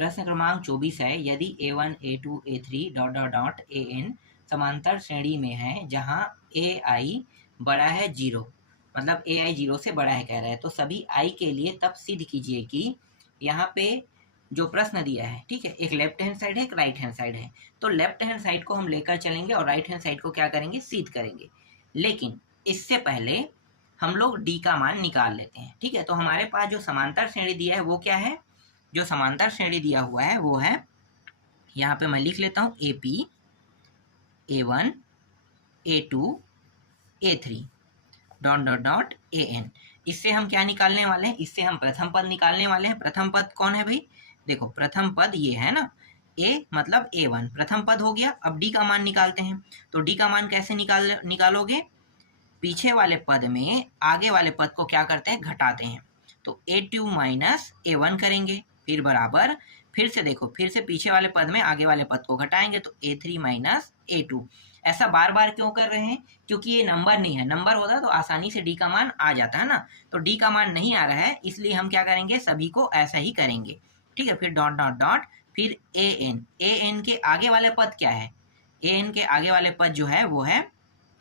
प्रश्न क्रमांक 24 है, यदि A1 A2 A3 dot dot dot AN समांतर श्रेणी में है जहां AI बड़ा है 0, मतलब AI 0 से बड़ा है कह रहा है, तो सभी I के लिए तब सिद्ध कीजिए कि यहाँ पे जो प्रश्न दिया है, ठीक है, एक लेफ्ट हैंड साइड है, एक राइट हैंड साइड है, तो लेफ्ट हैंड साइड को हम लेकर चलेंगे और राइट हैंड साइड को क्या करेंगे, सिद्ध करेंगे। लेकिन इससे पहले हम लोग डी का मान निकाल लेते हैं, ठीक है। तो हमारे पास जो समांतर श्रेणी दिया है वो क्या है, जो समांतर श्रेणी दिया हुआ है वो है, यहाँ पे मैं लिख लेता हूँ AP A1 A2 A3 dot dot dot AN। इससे हम क्या निकालने वाले हैं, इससे हम प्रथम पद निकालने वाले हैं। प्रथम पद कौन है भाई, देखो प्रथम पद ये है ना, A मतलब A1 प्रथम पद हो गया। अब D का मान निकालते हैं, तो D का मान कैसे निकालोगे, पीछे वाले पद में आगे वाले पद को क्या करते हैं, घटाते हैं। तो A2 माइनस A1 करेंगे, फिर बराबर, फिर से देखो, फिर से पीछे वाले पद में आगे वाले पद को घटाएंगे, तो A3 माइनस A2। ऐसा बार बार क्यों कर रहे हैं, क्योंकि ये नंबर नहीं है, नंबर होता तो आसानी से डी का मान आ जाता है ना, तो डी का मान नहीं आ रहा है, इसलिए हम क्या करेंगे, सभी को ऐसा ही करेंगे, ठीक है। फिर डॉट डॉट डॉट, फिर AN के आगे वाले पद क्या है, AN के आगे वाले पद जो है वो है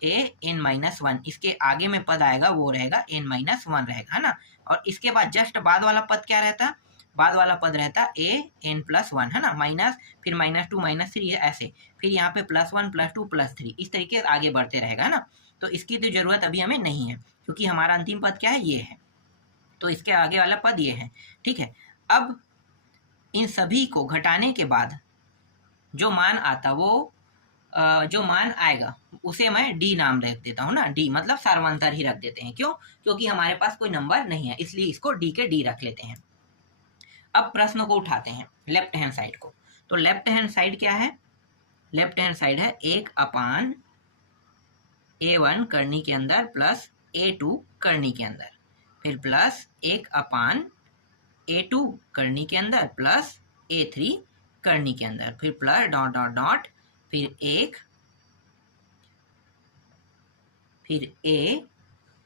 AN-1, इसके आगे में पद आएगा वो रहेगा N-1 रहेगा, है ना। और इसके बाद जस्ट बाद वाला पद क्या रहता, बाद वाला पद रहता AN+1, है ना, माइनस, फिर -2 -3 ऐसे, फिर यहाँ पे +1 +2 +3, इस तरीके से आगे बढ़ते रहेगा, है ना। तो इसकी तो जरूरत अभी हमें नहीं है, क्योंकि हमारा अंतिम पद क्या है, ये है, तो इसके आगे वाला पद ये है, ठीक है। अब इन सभी को घटाने के बाद जो मान आता, वो जो मान आएगा उसे मैं डी नाम रख देता हूँ ना, डी मतलब सार्वंतर ही रख देते हैं, क्यों, क्योंकि हमारे पास कोई नंबर नहीं है, इसलिए इसको डी के डी रख लेते हैं। अब प्रश्न को उठाते हैं लेफ्ट हैंड साइड को, तो लेफ्ट हैंड साइड क्या है, लेफ्ट हैंड साइड है 1/A1 करनी के अंदर प्लस A2 करनी के अंदर, फिर प्लस 1/A2 करनी के अंदर प्लस A3 करनी के अंदर, फिर प्लस डॉट डॉट डॉट, फिर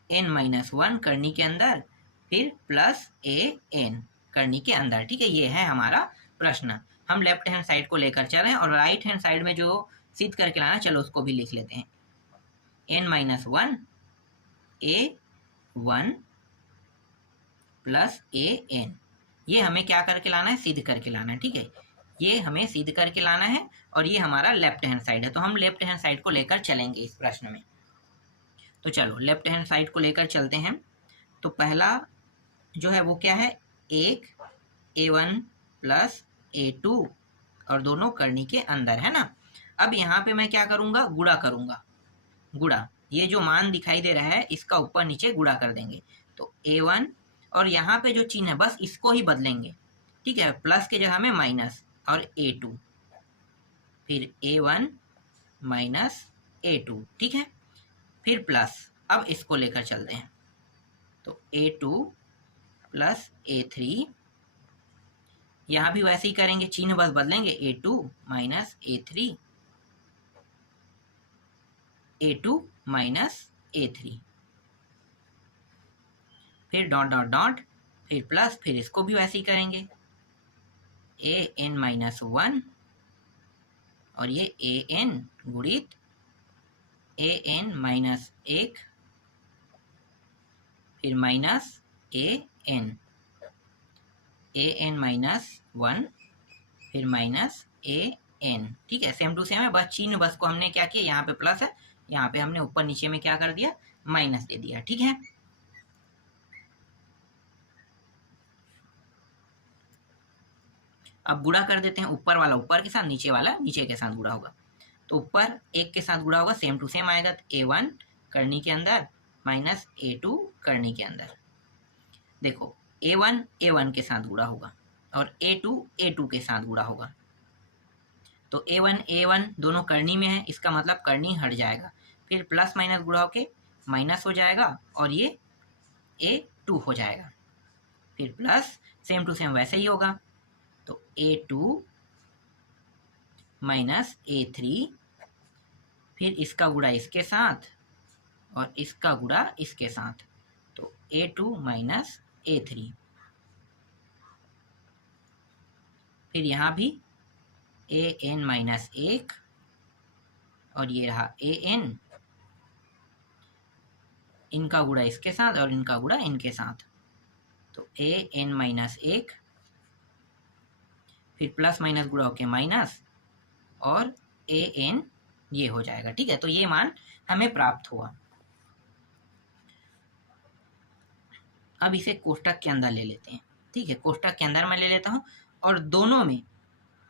AN-1 करनी के अंदर, फिर प्लस AN करनी के अंदर, ठीक है। ये है हमारा प्रश्न। हम लेफ्ट हैंड साइड को लेकर चल रहे हैं, और राइट हैंड साइड में जो सिद्ध करके लाना, चलो उसको भी लिख लेते हैं, N-1 A1 प्लस AN, ये हमें क्या करके लाना है, सिद्ध करके लाना है, ठीक है, ये हमें सिद्ध करके लाना है, और ये हमारा लेफ्ट हैंड साइड है, तो हम लेफ्ट हैंड साइड को लेकर चलेंगे इस प्रश्न में। तो चलो लेफ्ट हैंड साइड को लेकर चलते हैं। तो पहला जो है वो क्या है, 1/A1 प्लस A2, और दोनों करनी के अंदर, है ना। अब यहाँ पे मैं क्या करूँगा, गुणा करूँगा, गुणा, ये जो मान दिखाई दे रहा है इसका ऊपर नीचे गुणा कर देंगे, तो A1, और यहाँ पे जो चिन्ह है बस इसको ही बदलेंगे, ठीक है, प्लस के जगह में माइनस, और A2, फिर A1 माइनस A2, ठीक है, फिर प्लस, अब इसको लेकर चलते हैं, तो A2 प्लस A3, यहाँ भी वैसे ही करेंगे, चिन्ह बस बदलेंगे, A2 minus A3, A2 minus A3, फिर डॉट डॉट डॉट, फिर प्लस, फिर इसको भी वैसे ही करेंगे, AN-1, और ये AN गुणित AN-1, फिर माइनस AN, AN-1, फिर माइनस AN, ठीक है, सेम टू सेम है, बस चिन्ह बस को हमने क्या किया, यहाँ पे प्लस है, यहाँ पे हमने ऊपर नीचे में क्या कर दिया, माइनस दे दिया, ठीक है। अब गुणा कर देते हैं, ऊपर वाला ऊपर के साथ, नीचे वाला नीचे के साथ गुणा होगा, तो ऊपर 1 के साथ गुणा होगा, सेम टू सेम आएगा, तो A1 करनी के अंदर माइनस A2 करनी के अंदर, देखो A1 A1 के साथ गुणा होगा, और A2 A2 के साथ गुणा होगा, तो A1 A1 दोनों करनी में है, इसका मतलब करनी हट जाएगा, फिर प्लस माइनस गुणा होके माइनस हो जाएगा, और ये A2 हो जाएगा, फिर प्लस, सेम टू सेम वैसे ही होगा, तो A2 माइनस A3, फिर इसका गुणा इसके साथ, और इसका गुणा इसके साथ, तो A2 माइनस A3, फिर यहाँ भी an माइनस 1 और ये रहा an, इनका गुणा इसके साथ और इनका गुणा इनके साथ, तो an माइनस 1, फिर प्लस माइनस गुणा होके माइनस और an ये हो जाएगा। ठीक है, तो ये मान हमें प्राप्त हुआ। अब इसे कोष्टक के अंदर ले लेते हैं। ठीक है, कोष्टक के अंदर मैं ले लेता हूँ और दोनों में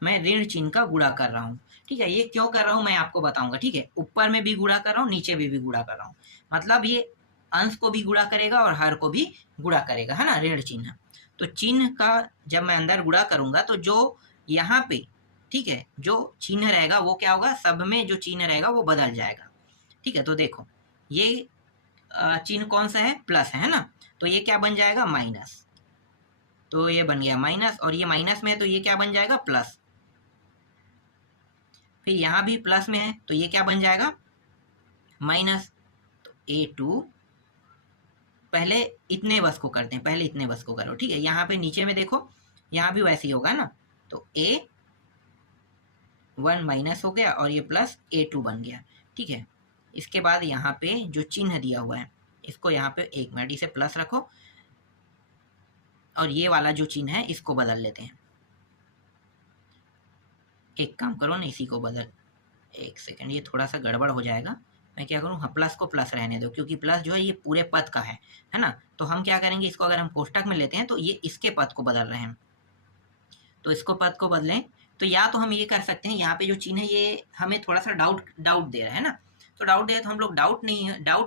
मैं ऋण चिन्ह का गुणा कर रहा हूँ। ठीक है, ये क्यों कर रहा हूँ मैं आपको बताऊंगा। ठीक है, ऊपर में भी गुणा कर रहा हूँ, नीचे भी गुणा कर रहा हूँ, मतलब ये अंश को भी गुणा करेगा और हर को भी गुणा करेगा, है ना, ऋण चिन्ह। तो चिन्ह का जब मैं अंदर गुणा करूंगा तो जो यहाँ पे, ठीक है, जो चिन्ह रहेगा वो क्या होगा, सब में जो चिन्ह रहेगा वो बदल जाएगा। ठीक है, तो देखो ये चिन्ह कौन सा है, प्लस है ना, तो ये क्या बन जाएगा, माइनस, तो ये बन गया माइनस, और ये माइनस में है तो ये क्या बन जाएगा, प्लस। फिर यहाँ भी प्लस में है तो ये क्या बन जाएगा, माइनस। तो a2, पहले इतने बस को करते हैं, पहले इतने बस को करो। ठीक है, यहाँ पे नीचे में देखो, यहाँ भी वैसे ही होगा ना, तो a1 माइनस हो गया और ये प्लस a2 बन गया। ठीक है, इसके बाद यहाँ पे जो चिन्ह दिया हुआ है इसको यहाँ पे 1 मिनट इसे प्लस रखो और ये वाला जो चिन्ह है इसको बदल लेते हैं। एक काम करो ना, इसी को बदल, एक सेकंड, ये थोड़ा सा गड़बड़ हो जाएगा। मैं क्या करूँ, हाँ, प्लस को प्लस रहने दो, क्योंकि प्लस जो है ये पूरे पद का है ना। तो हम क्या करेंगे, इसको अगर हम कोष्टक में लेते हैं तो ये इसके पद को बदल रहे हैं, तो इसको पद को बदलें तो या तो हम ये कर सकते हैं, यहाँ पे जो चिन्ह है ये हमें थोड़ा सा डाउट दे रहा है ना, तो डाउट दे तो हम लोग डाउट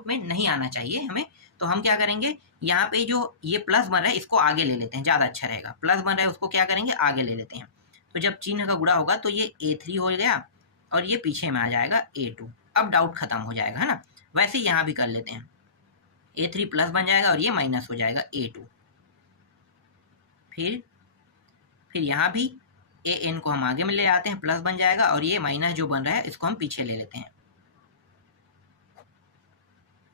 में नहीं आना चाहिए हमें। तो हम क्या करेंगे, यहाँ पे जो ये प्लस बन रहा है इसको आगे ले लेते हैं, ज़्यादा अच्छा रहेगा। प्लस बन रहा है उसको क्या करेंगे, आगे ले लेते हैं। तो जब चिन्ह का गुणा होगा तो ये a3 हो गया और ये पीछे में आ जाएगा a2। अब डाउट खत्म हो जाएगा, है ना। वैसे ही यहाँ भी कर लेते हैं, a3 प्लस बन जाएगा और ये माइनस हो जाएगा a2। फिर यहाँ भी an को हम आगे में ले आते हैं, प्लस बन जाएगा और ये माइनस जो बन रहा है इसको हम पीछे ले लेते हैं।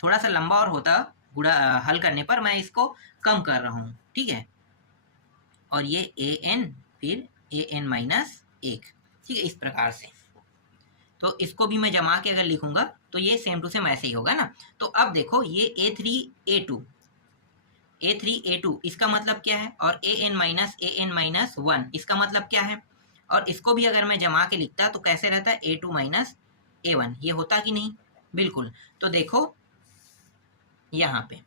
थोड़ा सा लंबा और होता गुणा हल करने पर, मैं इसको कम कर रहा हूँ। ठीक है, और ये an, फिर an माइनस 1। ठीक है, इस प्रकार से। तो इसको भी मैं जमा के अगर लिखूंगा तो ये सेम टू सेम ऐसे ही होगा ना। तो अब देखो ये a3 a2 इसका मतलब क्या है, और an माइनस 1 इसका मतलब क्या है। और इसको भी अगर मैं जमा के लिखता तो कैसे रहता है, a2 माइनस a1, ये होता कि नहीं, बिल्कुल। तो देखो यहाँ पे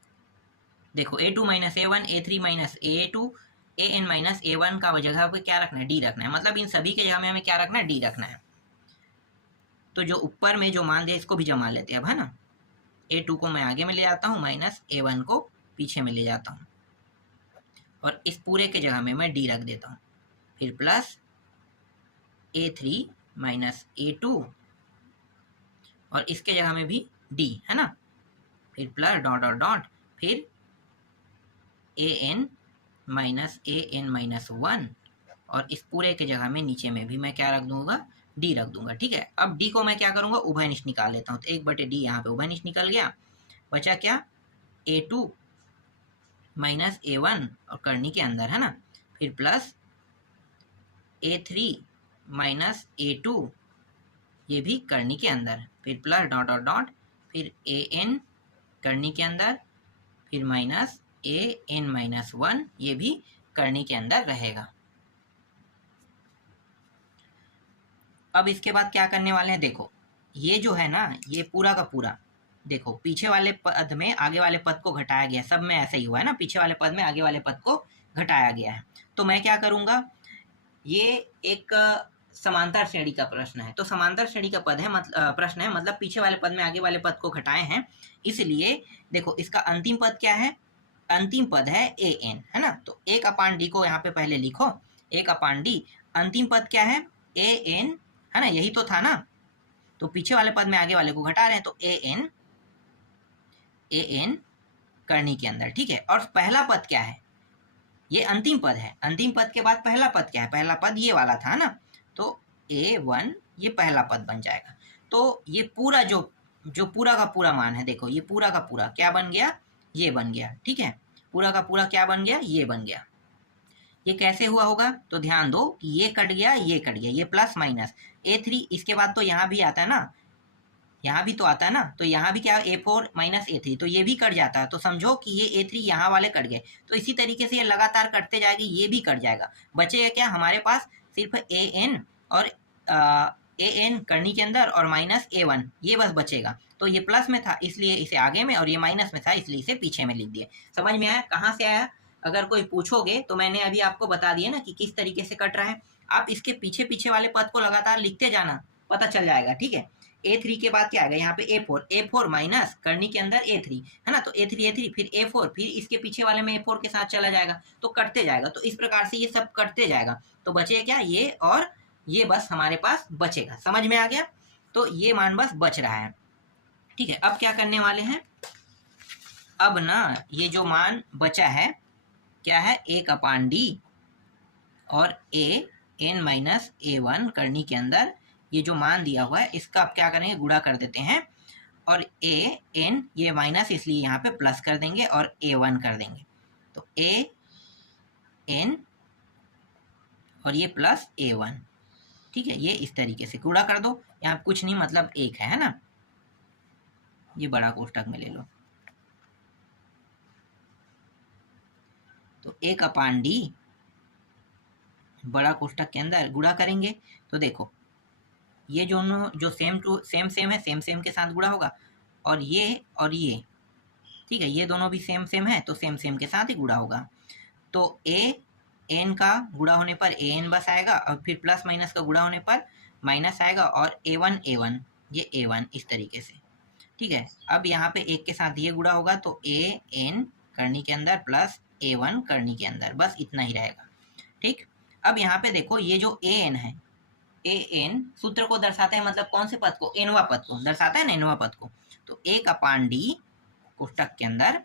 देखो a2 minus a1, a3 minus a2, an minus a1 का जगह पे क्या रखना है, d रखना है, मतलब इन सभी के जगह में हमें क्या रखना है, d रखना है। तो जो ऊपर में जो मान दिया इसको भी जमा लेते हैं अब, है ना। a2 को मैं आगे में ले आता हूँ, माइनस a1 को पीछे में ले जाता हूँ और इस पूरे के जगह में मैं d रख देता हूँ। फिर प्लस a3 माइनस a2 और इसके जगह में भी d, है ना। फिर प्लस डॉट डॉट डॉट, फिर an माइनस 1 और इस पूरे के जगह में नीचे में भी मैं क्या रख दूंगा, d रख दूंगा। ठीक है, अब d को मैं क्या करूंगा, उभयनिष्ठ निकाल लेता हूँ। तो 1/d यहाँ पे उभयनिष्ठ निकल गया, बचा क्या, a2 माइनस a1 और करनी के अंदर, है ना। फिर प्लस a3 माइनस a2, ये भी करनी के अंदर, फिर प्लस डॉट डॉट डॉट, फिर an करनी के अंदर, फिर माइनस an माइनस 1, ये भी करनी के अंदर रहेगा। अब इसके बाद क्या करने वाले हैं, देखो ये जो है ना, ये पूरा का पूरा देखो, पीछे वाले पद में आगे वाले पद को घटाया गया, सब में ऐसा ही हुआ है ना, पीछे वाले पद में आगे वाले पद को घटाया गया है। तो मैं क्या करूँगा, ये एक समांतर श्रेणी का प्रश्न है, तो समांतर श्रेणी का पद है, प्रश्न है, मतलब पीछे वाले पद में आगे वाले पद को घटाए हैं, इसलिए देखो इसका अंतिम पद क्या है, अंतिम पद है an, है ना। तो 1/d को यहाँ पे पहले लिखो, 1/d, अंतिम पद क्या है, an, है ना, यही तो था ना। तो पीछे वाले पद में आगे वाले को घटा रहे हैं, तो an करनी के अंदर। ठीक है, और पहला पद क्या है, ये अंतिम पद है, अंतिम पद के बाद पहला पद क्या है, पहला पद ये वाला था ना, तो a1 ये पहला पद बन जाएगा। तो ये पूरा जो पूरा का पूरा मान है, देखो ये पूरा का पूरा क्या बन गया, ये बन गया। ठीक है, पूरा का पूरा क्या बन गया, ये बन गया। ये कैसे हुआ होगा, तो ध्यान दो कि ये कट गया, ये कट गया, ये प्लस माइनस A3, इसके बाद तो यहाँ भी आता है ना, यहाँ भी तो आता है ना, तो यहाँ भी क्या A4 माइनस A3, तो ये भी कट जाता है, तो समझो कि ये A3 यहाँ वाले कट गए। तो इसी तरीके से ये लगातार कटते जाएगी, ये भी कट जाएगा। बचेगा क्या हमारे पास, सिर्फ AN और AN करनी के अंदर और माइनस A1, ये बस बचेगा। तो ये प्लस में था इसलिए इसे आगे में, और ये माइनस में था इसलिए इसे पीछे में लिख दिए। समझ में आया कहाँ से आया? अगर कोई पूछोगे तो मैंने अभी आपको बता दिया ना कि किस तरीके से कट रहा है। आप इसके पीछे पीछे वाले पद को लगातार लिखते जाना, पता चल जाएगा। ठीक है, A3 के बाद क्या आएगा यहाँ पे A4 माइनस करनी के अंदर A3 है ना, तो A3 फिर A4, फिर इसके पीछे वाले में A4 के साथ चला जाएगा, तो कटते जाएगा। तो इस प्रकार से ये सब कटते जाएगा, तो बचे क्या, ये और ये बस हमारे पास बचेगा। समझ में आ गया? तो ये मान बस बच रहा है। ठीक है, अब क्या करने वाले हैं, अब ना ये जो मान बचा है क्या है, A/D और AN माइनस A1 करनी के अंदर ये जो मान दिया हुआ है इसका अब क्या करेंगे, गुणा कर देते हैं, और AN ये माइनस इसलिए यहाँ पे प्लस कर देंगे और A1 कर देंगे। तो AN और ये प्लस A1। ठीक है, ये इस तरीके से गुणा कर दो, यहाँ कुछ नहीं मतलब एक है ना, ये बड़ा कोष्टक में ले लो। तो A/D बड़ा कोष्टक के अंदर गुणा करेंगे, तो देखो ये दोनों जो सेम है, सेम के साथ गुणा होगा, और ये ठीक है, ये दोनों भी सेम है तो सेम के साथ ही गुणा होगा। तो AN का गुणा होने पर AN बस आएगा, और फिर प्लस माइनस का गुणा होने पर माइनस आएगा, और A1 ये A1 इस तरीके से। ठीक है, अब यहाँ पे एक के साथ ये गुणा होगा, तो AN करनी के अंदर प्लस A1 करनी के अंदर, बस इतना ही रहेगा। ठीक, अब यहाँ पे देखो ये जो AN है, AN सूत्र को दर्शाता है, मतलब कौन से पद को, एनवा पद को दर्शाता है ना, एनवा पद को। तो A/D कोष्टक के अंदर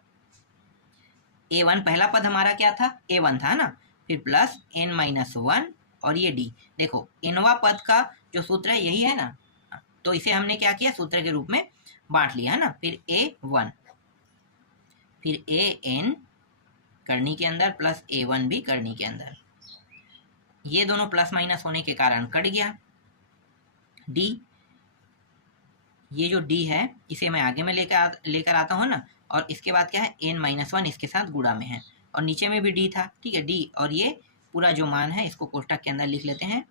A1 पहला पद हमारा क्या था, A1 था ना, फिर प्लस N माइनस 1 और ये D। देखो एनवा पद का जो सूत्र है यही है ना, तो इसे हमने क्या किया, सूत्र के रूप में बांट लिया है ना। फिर A1 फिर AN करनी के अंदर प्लस A1 भी करनी के अंदर, ये दोनों प्लस माइनस होने के कारण कट गया। D, ये जो D है इसे मैं आगे में लेकर आता हूँ ना, और इसके बाद क्या है, N माइनस 1 इसके साथ गुणा में है, और नीचे में भी D था। ठीक है, D और ये पूरा जो मान है इसको कोष्टक के अंदर लिख लेते हैं,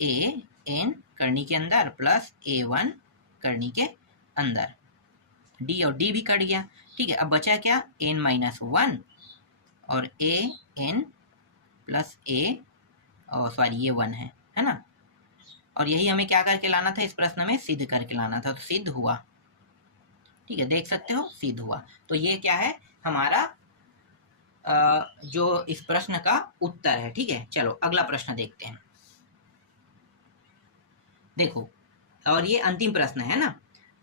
AN करनी के अंदर प्लस A1 करनी के अंदर, D और D भी कट गया। ठीक है, अब बचा क्या, N माइनस 1 और AN प्लस A, और सॉरी ये 1 है ना, और यही हमें क्या करके लाना था, इस प्रश्न में सिद्ध करके लाना था, तो सिद्ध हुआ। ठीक है, देख सकते हो सिद्ध हुआ। तो ये क्या है हमारा जो इस प्रश्न का उत्तर है। ठीक है, चलो अगला प्रश्न देखते हैं। देखो, और ये अंतिम प्रश्न है ना,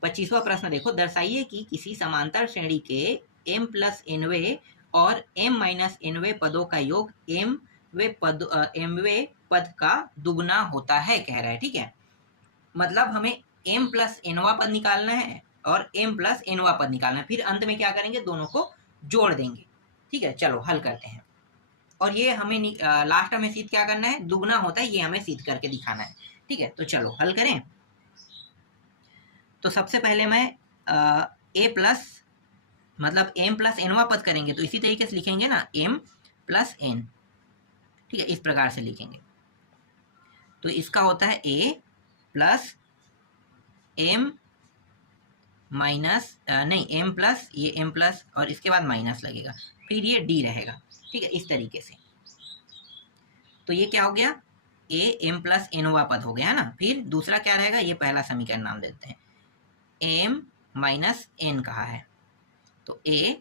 25वां प्रश्न देखो, दर्शाइए कि किसी समांतर श्रेणी के m प्लस nवे और m माइनस nवे पदों का योग mवे पद का दुगना होता है, कह रहा है। ठीक है, मतलब हमें m प्लस nवा पद निकालना है और m प्लस nवा पद निकालना है, फिर अंत में क्या करेंगे, दोनों को जोड़ देंगे। ठीक है, चलो हल करते हैं। और ये हमें लास्ट में सिद्ध क्या करना है, दुगना होता है, ये हमें सिद्ध करके दिखाना है। ठीक है, तो चलो हल करें। तो सबसे पहले मैं a प्लस मतलब m प्लस nवा पद करेंगे, तो इसी तरीके से लिखेंगे ना, m प्लस n। ठीक है, इस प्रकार से लिखेंगे। तो इसका होता है a प्लस m माइनस नहीं, m प्लस ये m प्लस और इसके बाद माइनस लगेगा, फिर ये d रहेगा। ठीक है, इस तरीके से। तो ये क्या हो गया, a m प्लस nवा पद हो गया ना। फिर दूसरा क्या रहेगा, ये पहला समीकरण नाम देते हैं, m माइनस n कहा है, तो a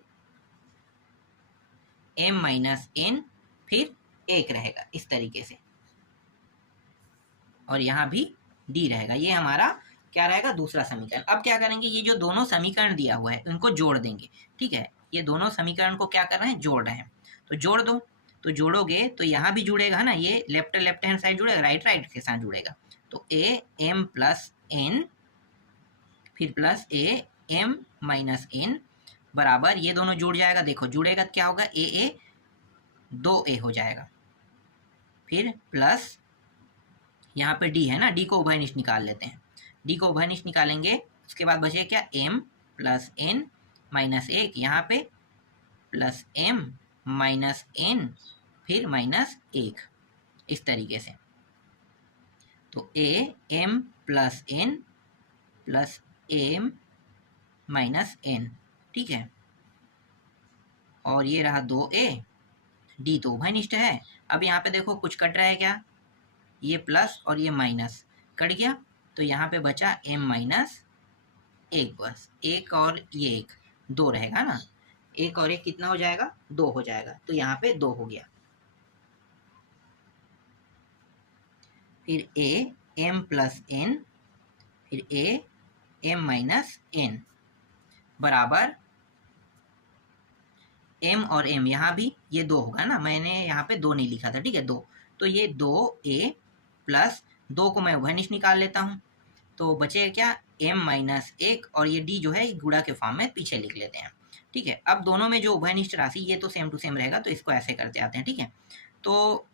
m माइनस n फिर 1 रहेगा इस तरीके से, और यहाँ भी d रहेगा। ये हमारा क्या रहेगा, दूसरा समीकरण। अब क्या करेंगे, ये जो दोनों समीकरण दिया हुआ है उनको जोड़ देंगे। ठीक है, ये दोनों समीकरण को क्या कर रहे हैं, जोड़ रहे हैं, तो जोड़ दो। तो जोड़ोगे तो यहाँ भी जुड़ेगा ना, ये लेफ्ट हैंड साइड जुड़ेगा, राइट के साथ जुड़ेगा। तो a m प्लस n फिर plus a m minus n बराबर, ये दोनों जुड़ जाएगा। देखो जुड़ेगा क्या होगा, a 2a हो जाएगा। फिर प्लस यहाँ पे d है ना, d को उभयनिष्ठ निकाल लेते हैं। d को उभयनिष्ठ निकालेंगे, उसके बाद बचे क्या, m प्लस n माइनस 1, यहाँ पे प्लस m माइनस n, फिर माइनस 1, इस तरीके से। तो a m plus n plus m minus n, ठीक है। और ये रहा 2a, d तो उभयनिष्ठ है। अब यहाँ पे देखो कुछ कट रहा है क्या, ये प्लस और ये माइनस कट गया, तो यहाँ पे बचा m माइनस 1, बस 1 और ये 1, 2 रहेगा ना। 1 और 1 कितना हो जाएगा, 2 हो जाएगा, तो यहाँ पे 2 हो गया। फिर a m प्लस n, फिर a m माइनस n बराबर m और m, यहाँ भी ये 2 होगा ना, मैंने यहाँ पे 2 नहीं लिखा था, ठीक है, 2, तो ये 2a प्लस 2 को मैं उभयनिष्ठ निकाल लेता हूँ, तो बचेगा क्या, m माइनस 1, और ये d जो है गुणा के फॉर्म में पीछे लिख लेते हैं, ठीक है। अब दोनों में जो उभयनिष्ठ राशि, ये तो सेम टू सेम रहेगा, तो इसको ऐसे करते आते हैं, ठीक है। तो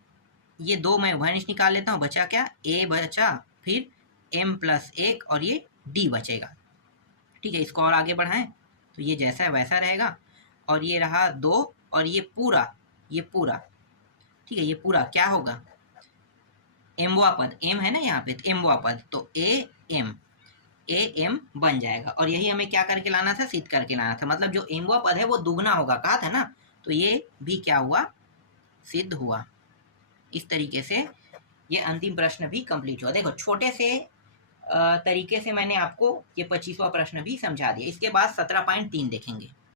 ये 2 मैं उभयनिष्ठ निकाल लेता हूँ, बचा क्या, a बचा, फिर m प्लस 1 और ये d बचेगा, ठीक है। इसको और आगे बढ़ाएं तो ये जैसा है वैसा रहेगा, और ये रहा 2, और ये पूरा, ठीक है, ये पूरा क्या होगा, एमवा पद, m है ना यहाँ पे, तो एमवा पद, तो a m बन जाएगा। और यही हमें क्या करके लाना था, सिद्ध करके लाना था, मतलब जो एमवा पद है वो दुगना होगा, कहा था ना, तो ये भी क्या हुआ, सिद्ध हुआ। इस तरीके से ये अंतिम प्रश्न भी कंप्लीट हुआ। देखो छोटे से तरीके से मैंने आपको ये 25वां प्रश्न भी समझा दिया। इसके बाद 17.3 देखेंगे।